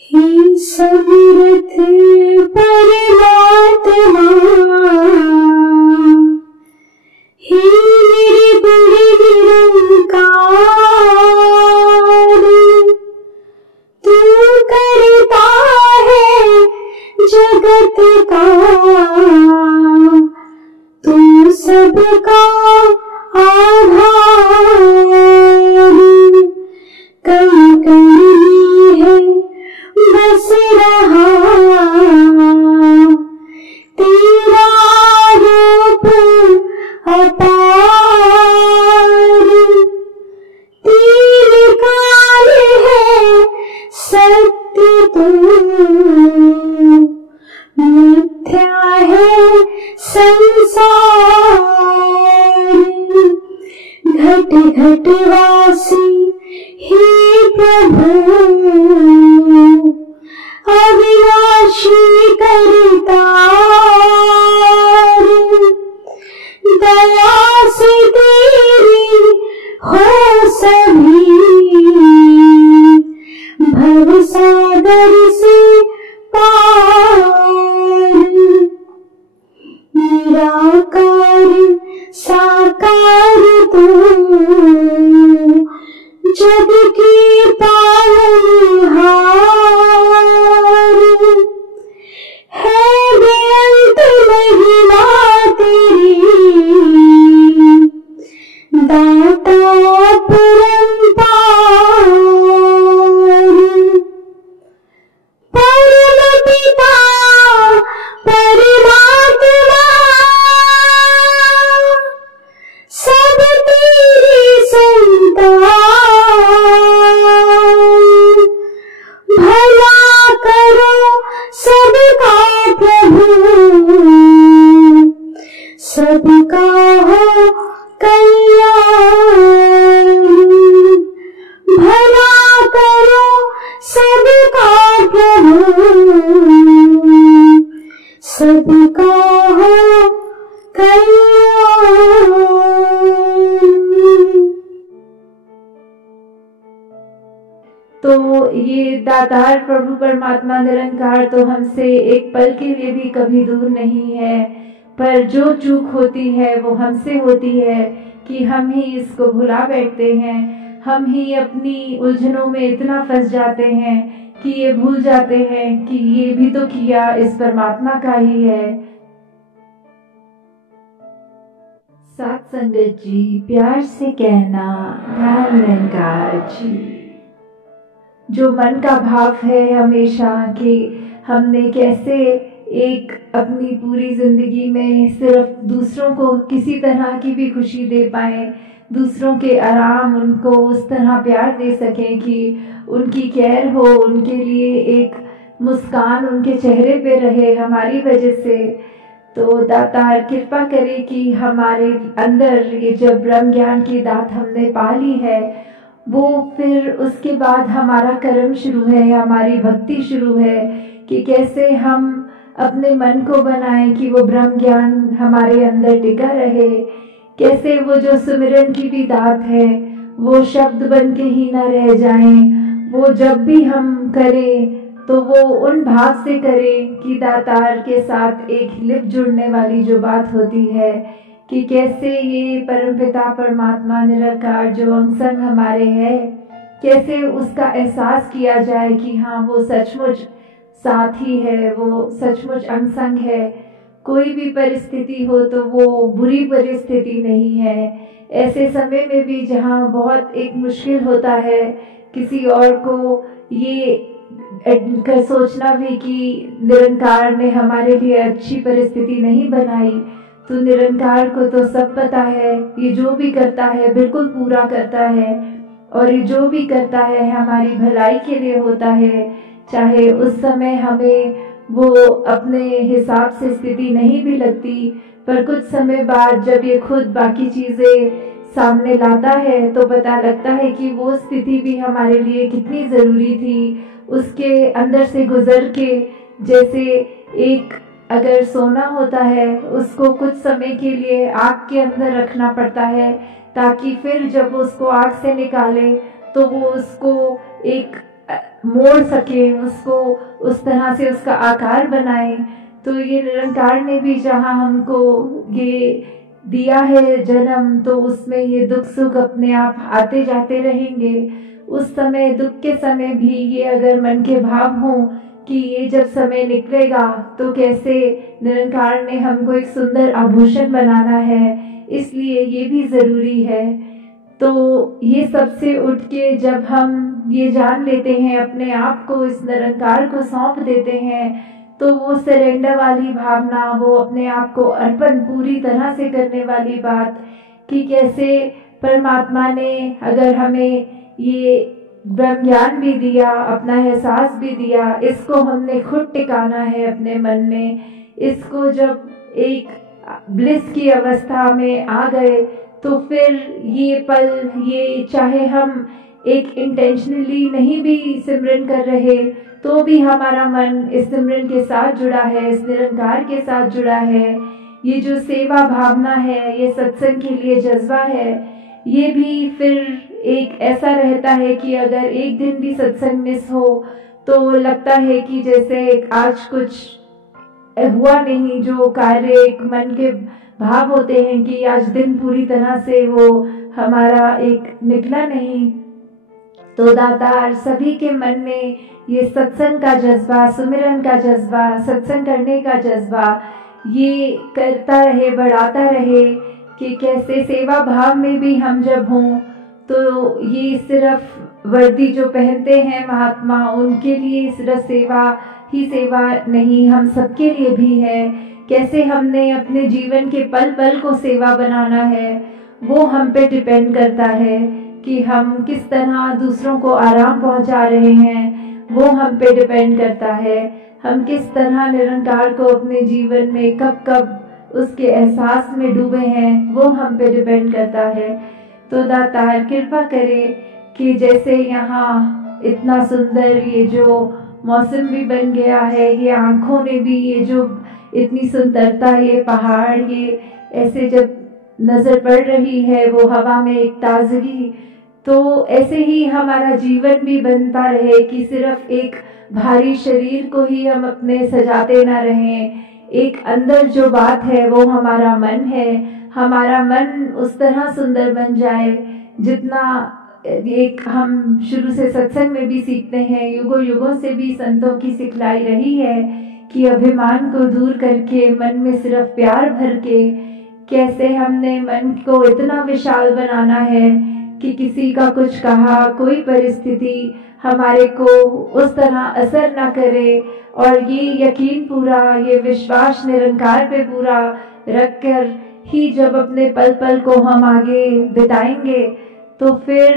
हे समर्थ परमात्मा, हे निर्गुण निरंकार, तू करता है जगत का, तू सबका आधार, कण कण में है बस रहा तेरा रूप अपार, तेरे काल है सत्य तू, मिथ्या है संसार, घट घट वासी हे प्रभु, अविनाशी करतार, दया से तेरी हो सभी, भव सागर से पार, निराकार साकार तू, जग की पालनहार, है बेअंत महिमा तेरी, दाता परंपार, परम पिता परमात्मा, सब तेरी संतान, भला करो सबका प्रभु, सबका हो कल्याण, भला करो सबका प्रभु, सबका हो कल्याण। तो ये दातार प्रभु परमात्मा निरंकार तो हमसे एक पल के लिए भी कभी दूर नहीं है, पर जो चूक होती है वो हमसे होती है कि हम ही इसको भुला बैठते हैं। हम ही अपनी उलझनों में इतना फंस जाते हैं कि ये भूल जाते हैं कि ये भी तो किया इस परमात्मा का ही है। साथ संगत जी, प्यार से कहना ध्यान निरंकार जी। जो मन का भाव है हमेशा कि हमने कैसे एक अपनी पूरी जिंदगी में सिर्फ दूसरों को किसी तरह की भी खुशी दे पाए, दूसरों के आराम, उनको उस तरह प्यार दे सकें कि उनकी केयर हो, उनके लिए एक मुस्कान उनके चेहरे पे रहे हमारी वजह से। तो दातार कृपा करे कि हमारे अंदर ये जब ब्रह्म ज्ञान की दात हमने पा ली है, वो फिर उसके बाद हमारा कर्म शुरू है, हमारी भक्ति शुरू है कि कैसे हम अपने मन को बनाएं कि वो ब्रह्म ज्ञान हमारे अंदर टिका रहे, कैसे वो जो सुमिरन की भी दात है वो शब्द बन के ही ना रह जाएं। वो जब भी हम करें तो वो उन भाव से करें कि दातार के साथ एक लिप जुड़ने वाली जो बात होती है कि कैसे ये परमपिता परमात्मा निराकार जो अंग-संग हमारे है, कैसे उसका एहसास किया जाए कि हाँ वो सचमुच साथी है, वो सचमुच अंग-संग है। कोई भी परिस्थिति हो तो वो बुरी परिस्थिति नहीं है। ऐसे समय में भी जहाँ बहुत एक मुश्किल होता है, किसी और को ये कर सोचना भी कि निरंकार ने हमारे लिए अच्छी परिस्थिति नहीं बनाई, तो निरंकार को तो सब पता है, ये जो भी करता है बिल्कुल पूरा करता है, और ये जो भी करता है हमारी भलाई के लिए होता है। चाहे उस समय हमें वो अपने हिसाब से स्थिति नहीं भी लगती, पर कुछ समय बाद जब ये खुद बाकी चीज़ें सामने लाता है तो पता लगता है कि वो स्थिति भी हमारे लिए कितनी ज़रूरी थी। उसके अंदर से गुजर के, जैसे एक अगर सोना होता है उसको कुछ समय के लिए आग के अंदर रखना पड़ता है, ताकि फिर जब उसको आग से निकाले तो वो उसको एक मोड़ सके, उसको उस तरह से उसका आकार बनाए। तो ये निरंकार ने भी जहाँ हमको ये दिया है जन्म, तो उसमें ये दुख सुख अपने आप आते जाते रहेंगे। उस समय, दुख के समय भी ये अगर मन के भाव हों कि ये जब समय निकलेगा तो कैसे निरंकार ने हमको एक सुंदर आभूषण बनाना है, इसलिए ये भी ज़रूरी है। तो ये सबसे उठ के जब हम ये जान लेते हैं, अपने आप को इस निरंकार को सौंप देते हैं, तो वो सरेंडर वाली भावना, वो अपने आप को अर्पण पूरी तरह से करने वाली बात कि कैसे परमात्मा ने अगर हमें ये ब्रह्म ज्ञान भी दिया, अपना एहसास भी दिया, इसको हमने खुद टिकाना है अपने मन में। इसको जब एक ब्लिस की अवस्था में आ गए तो फिर ये पल, ये चाहे हम एक इंटेंशनली नहीं भी सिमरन कर रहे तो भी हमारा मन इस सिमरन के साथ जुड़ा है, इस निरंकार के साथ जुड़ा है। ये जो सेवा भावना है, ये सत्संग के लिए जज्बा है, ये भी फिर एक ऐसा रहता है कि अगर एक दिन भी सत्संग मिस हो तो लगता है कि जैसे आज कुछ हुआ नहीं। जो कार्य एक मन के भाव होते हैं कि आज दिन पूरी तरह से वो हमारा एक निकला नहीं। तो दातार सभी के मन में ये सत्संग का जज्बा, सुमिरन का जज्बा, सत्संग करने का जज्बा ये करता रहे, बढ़ाता रहे कि कैसे सेवा भाव में भी हम जब हों तो ये सिर्फ वर्दी जो पहनते हैं महात्मा, उनके लिए सिर्फ सेवा ही सेवा नहीं, हम सबके लिए भी है। कैसे हमने अपने जीवन के पल पल को सेवा बनाना है, वो हम पे डिपेंड करता है कि हम किस तरह दूसरों को आराम पहुंचा रहे हैं, वो हम पे डिपेंड करता है। हम किस तरह निरंकार को अपने जीवन में कब कब उसके एहसास में डूबे हैं, वो हम पे डिपेंड करता है। तो दातार कृपा करे कि जैसे यहाँ इतना सुंदर ये जो मौसम भी बन गया है, ये आँखों ने भी ये जो इतनी सुंदरता, ये पहाड़, ये ऐसे जब नज़र पड़ रही है, वो हवा में एक ताजगी, तो ऐसे ही हमारा जीवन भी बनता रहे कि सिर्फ एक भारी शरीर को ही हम अपने सजाते ना रहें। एक अंदर जो बात है वो हमारा मन है, हमारा मन उस तरह सुंदर बन जाए जितना एक हम शुरू से सत्संग में भी सीखते हैं, युगों युगों से भी संतों की सिखलाई रही है कि अभिमान को दूर करके मन में सिर्फ प्यार भर के कैसे हमने मन को इतना विशाल बनाना है कि किसी का कुछ कहा, कोई परिस्थिति हमारे को उस तरह असर ना करे, और ये यकीन पूरा, ये विश्वास निरंकार पे पूरा रख कर ही जब अपने पल पल को हम आगे बिताएंगे तो फिर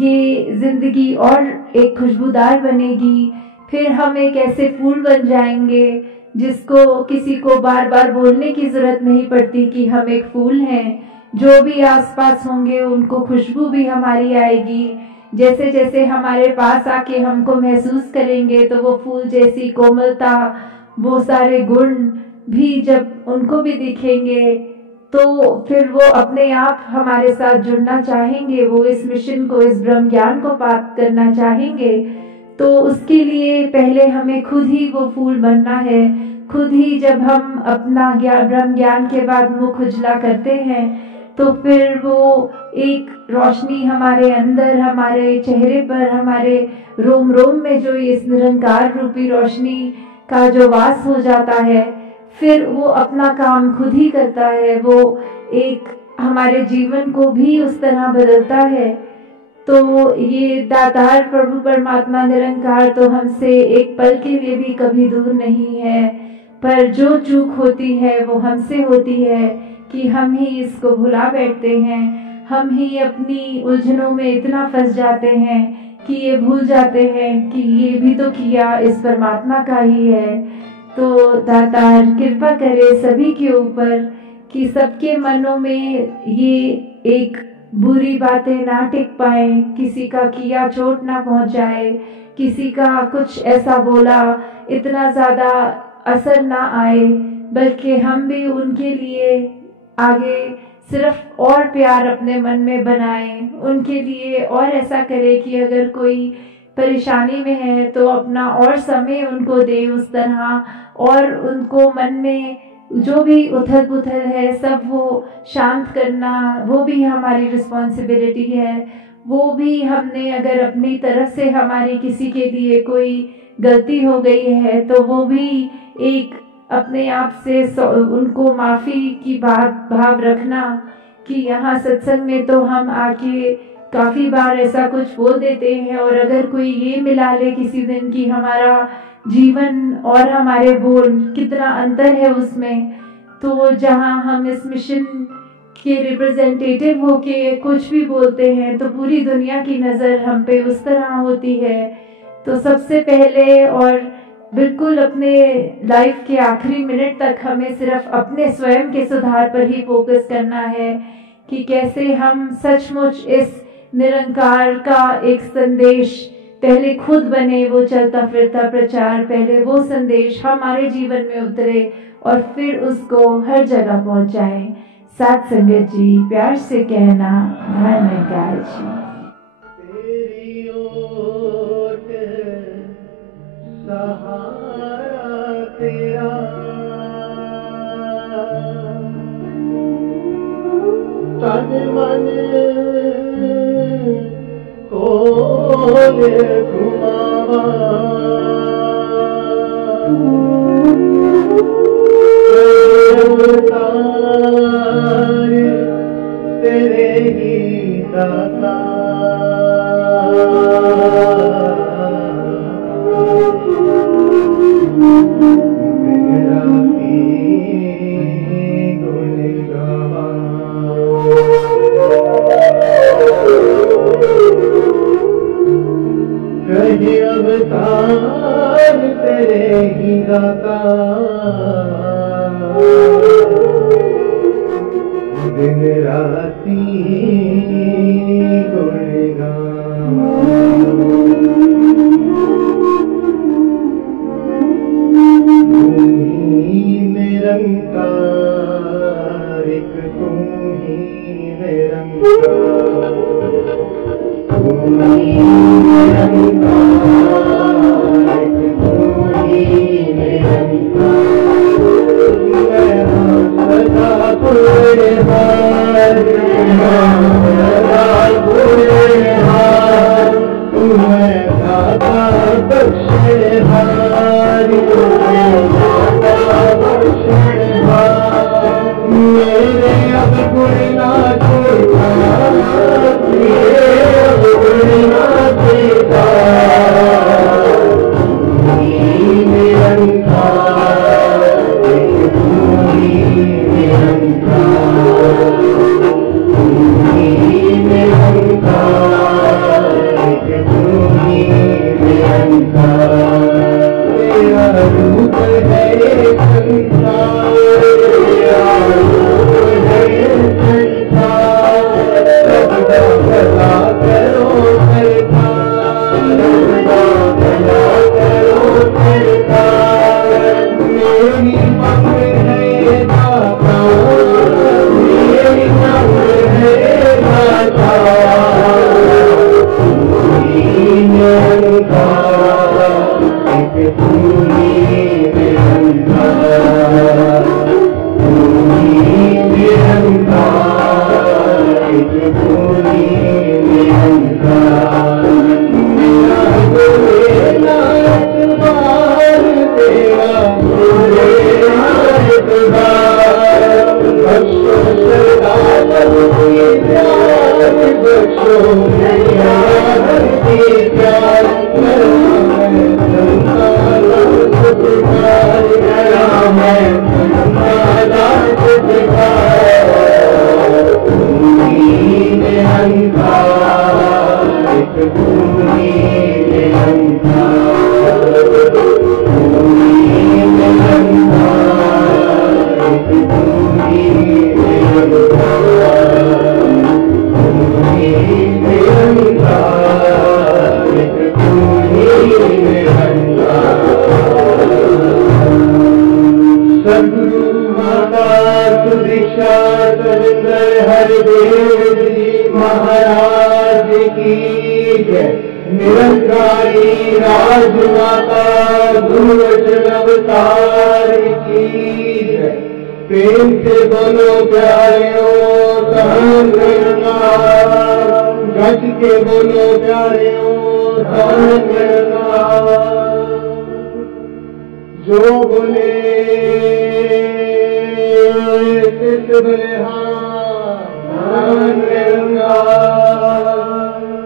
ये जिंदगी और एक खुशबूदार बनेगी। फिर हम एक ऐसे फूल बन जाएंगे जिसको किसी को बार बार बोलने की जरूरत नहीं पड़ती कि हम एक फूल हैं। जो भी आसपास होंगे उनको खुशबू भी हमारी आएगी। जैसे जैसे हमारे पास आके हमको महसूस करेंगे तो वो फूल जैसी कोमलता, वो सारे गुण भी जब उनको भी दिखेंगे तो फिर वो अपने आप हमारे साथ जुड़ना चाहेंगे, वो इस मिशन को, इस ब्रह्म ज्ञान को प्राप्त करना चाहेंगे। तो उसके लिए पहले हमें खुद ही वो फूल बनना है। खुद ही जब हम अपना ब्रह्म ज्ञान के बाद मुख उजला करते हैं तो फिर वो एक रोशनी हमारे अंदर, हमारे चेहरे पर, हमारे रोम रोम में जो इस निरंकार रूपी रोशनी का जो वास हो जाता है, फिर वो अपना काम खुद ही करता है। वो एक हमारे जीवन को भी उस तरह बदलता है। तो ये दातार प्रभु परमात्मा निरंकार तो हमसे एक पल के लिए भी कभी दूर नहीं है, पर जो चूक होती है वो हमसे होती है कि हम ही इसको भुला बैठते हैं। हम ही अपनी उलझनों में इतना फंस जाते हैं कि ये भूल जाते हैं कि ये भी तो किया इस परमात्मा का ही है। तो दातार कृपा करे सभी के ऊपर कि सबके मनों में ये एक बुरी बातें ना टिक पाए, किसी का किया चोट ना पहुंचाए, किसी का कुछ ऐसा बोला इतना ज्यादा असर ना आए, बल्कि हम भी उनके लिए आगे सिर्फ और प्यार अपने मन में बनाएं, उनके लिए और ऐसा करें कि अगर कोई परेशानी में है तो अपना और समय उनको दे उस तरह, और उनको मन में जो भी उथल पुथल है सब वो शांत करना, वो भी हमारी रिस्पॉन्सिबिलिटी है। वो भी हमने अगर अपनी तरफ से हमारी किसी के लिए कोई गलती हो गई है तो वो भी एक अपने आप से उनको माफ़ी की भाव रखना कि यहाँ सत्संग में तो हम आके काफ़ी बार ऐसा कुछ बोल देते हैं, और अगर कोई ये मिला ले किसी दिन कि हमारा जीवन और हमारे बोल कितना अंतर है उसमें, तो जहाँ हम इस मिशन के रिप्रेजेंटेटिव होके कुछ भी बोलते हैं तो पूरी दुनिया की नज़र हम पे उस तरह होती है। तो सबसे पहले और बिल्कुल अपने लाइफ के आखिरी मिनट तक हमें सिर्फ अपने स्वयं के सुधार पर ही फोकस करना है कि कैसे हम सचमुच इस निरंकार का एक संदेश पहले खुद बने, वो चलता फिरता प्रचार, पहले वो संदेश हमारे जीवन में उतरे और फिर उसको हर जगह पहुंचाए। साथ संगत जी, प्यार से कहना धन्यवाद जी। तेरी ओट सहारा तेरा, तन मन खोले घुमावा, तेरे ही दाता, कहीं अवतार तेरे ही दाता, दिन राती गुणगान, तू ही निरंकार, एक तू ही निरंकार, तू ही निरंकार, एक तू ही निरंकार, सदा पूरे हार, सदा पूरे हार, तुम्हें दाता बख्शे हार, तुम्हें दाता बख्शे हार, मेरे अब गुण ना छोड़ना, मेरे अब गुण ना देता, तू ही निरंकार, एक तू ही निरंकार, तू ही निरंकार, एक तू ही निरंकार, तेरा रूप है ये संसार, तेरा रूप है ये संसार, सबका भला करो सरकार, सबका भला करो सरकार, मेरी मंग है ये दाता, मेरी मंग है ये दाता, तू ही निरंकार, एक तू ही निरंकार, तू ही निरंकार, एक तू ही निरंकार, मेरा गुरेला एतबार तेरा, गुरेला एतबार, बख्शो सरदार की प्यार, बख्शो सरदार की प्यार, संसार गुरु वचन अवतार की जय। प्रेम से बोलो प्यारेओ सहन गज के बोलो प्यारेओ सहन जो बोले सिद्ध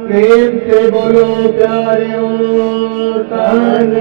प्रेम से बोलो प्यारेओ सहन